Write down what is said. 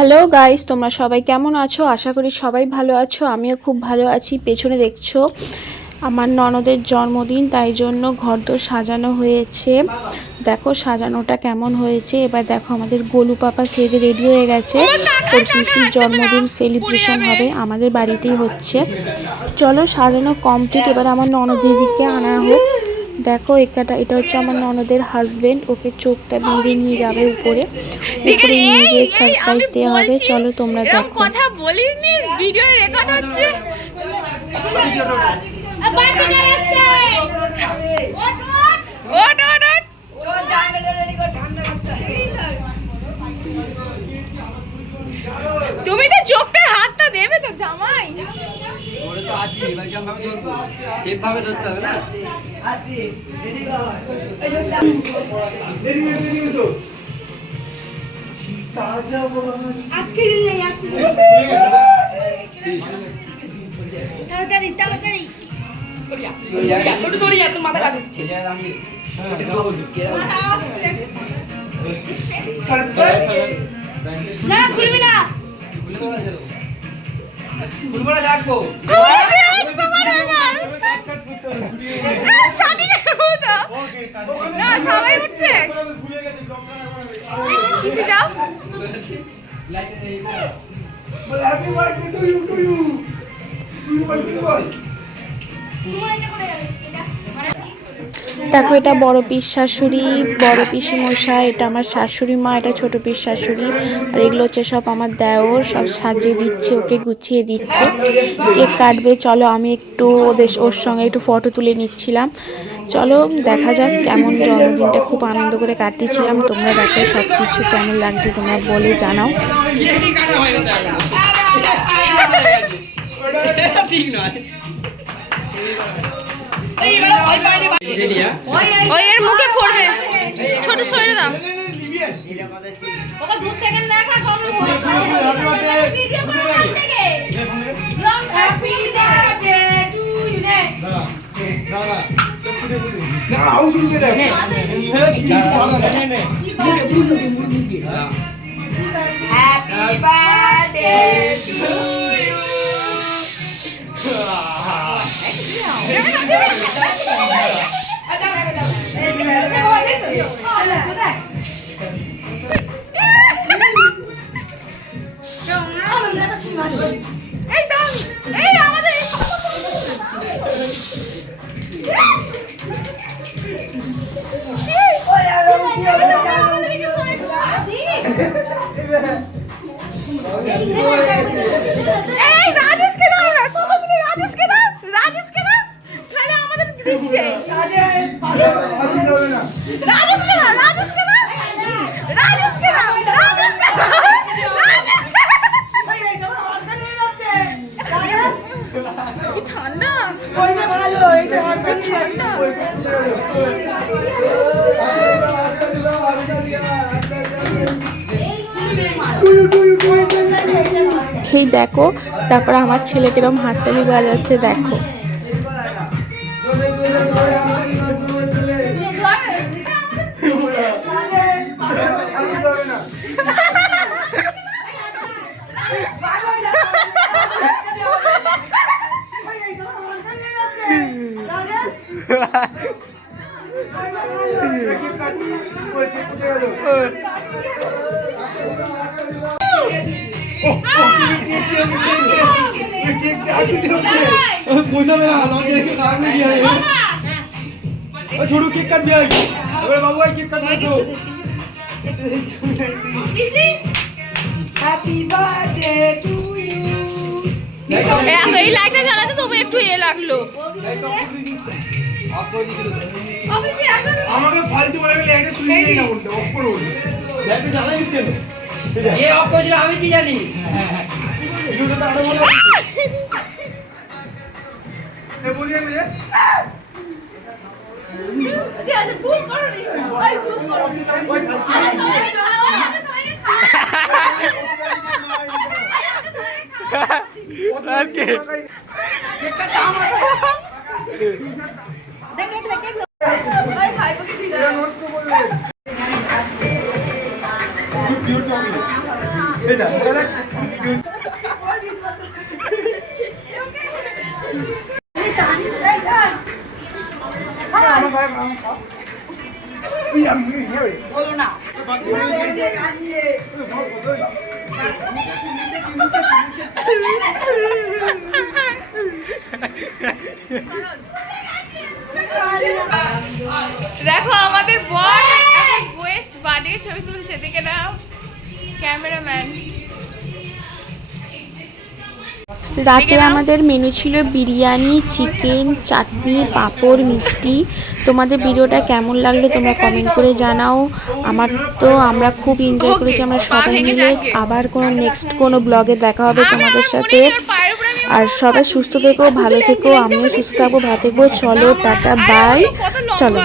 Hello guys, তোমরা সবাই কেমন আছো? আশা করি সবাই ভালো আছো। আমিও খুব ভালো আছি। পেছনে দেখছো আমার ননদের জন্মদিন, তাই জন্য ঘরদোর সাজানো হয়েছে। দেখো সাজানোটা কেমন হয়েছে। এবার দেখো আমাদের গোলু পাপা সেজে রেডি হয়ে গেছে। ওর পিসির জন্মদিন সেলিব্রেশন হবে, আমাদের বাড়িতেই হচ্ছে। চলো সাজানো কমপ্লিট, এবার আমার ননদ দিদিকে আনা হোক। দেখো এটা হচ্ছে আমার ননদের হাজবেন্ড। ওকে চোখটা বেঁধে নিয়ে যাবে উপরে নিয়ে গিয়ে সারপ্রাইজ দেওয়া হবে। চলো তোমরা দেখো। কথা বলিনি, ভিডিও রেকর্ড হচ্ছে। তুমি তো চোখটা হাতটা দেবে তো জামাই। ওরে তো আছি, এবার কেমন ভাবে ধরবো? সেফ ভাবে ধরতে হবে না? তাড়াতাড়ি তাড়াতাড়ি ছোট ধরি এত মাথা কাটছে না, খুলবি না, খুলবো না, রাখবো। না সবাই উঠছে কিসে যাও। দেখো এটা বড় পিস শাশুড়ি, বড় পিসি মশাই, এটা আমার শাশুড়ি মা, এটা ছোট পিস শাশুড়ি, আর এগুলো হচ্ছে সব আমার দেওর। সব সাজিয়ে দিচ্ছে, ওকে গুছিয়ে দিচ্ছে। কেক কাটবে। চলো আমি একটু ওর সঙ্গে একটু ফটো তুলে নিচ্ছিলাম। চলো দেখা যাক কেমন জন্মদিনটা খুব আনন্দ করে কাটিয়েছিলাম। তোমরা দেখো সব কিছু কেমন লাগছে তোমরা বলে জানাও। ঠিক নয়। ওই এর মুখে পড়বে, ছোট সরে দাও। ওকে দূর থেকে দেখা কবে ভিডিও করে থেকে লং হ্যাপি বার্থডে টু ইউ নে না আউ শুনকে দেখ হ্যাপি বার্থডে টু ইউ। ঠান্ডা ভালো, এটা ঠান্ডা। এই দেখো তারপরে আমার ছেলে কিরম হাততালি বাজাচ্ছে দেখো। छोड़ू केक काट दिया अरे बाबू भाई केक काट दो হ্যাপি বার্থডে টু ইউ। এই লাইটটা জ্বালাতে তবু একটু লাগলো। আমাকে ফালতু বলে গেলে একটা সুইচ নেই না বলতে অফ করে বলতে লাইটটা জ্বালাই দিতে এ অফ করেছিল আমি কি জানি। ভিডিওটা তো আরো বলে এ বলিয়ে মিলে ভুল করো নি, ওই ভুল করো নি। আরে সবাই ওকে কেকটা দাও না। দেখ দেখ দেখ ভাই ভাই বকে দি যা। নোট করে বলবে দেখো আমাদের বর এখন বইয়ের বাড়িয়ে ছবি তুলছে, দেখে নাও ক্যামেরাম্যান। রাতে আমাদের মেনু ছিল বিরিয়ানি, চিকেন, চাটনি, পাঁপড়, মিষ্টি। তোমাদের ভিডিওটা কেমন লাগলো তোমরা কমেন্ট করে জানাও। আমরা খুব এনজয় করেছি আমরা সবাই মিলে। আবার কোনো নেক্সট কোনো ব্লগে দেখা হবে তোমাদের সাথে। আর সবাই সুস্থ থেকো, ভালো থেকো, আমিও সুস্থ থাকবো, ভালো থেকো। চলো টাটা, বাই, চলো।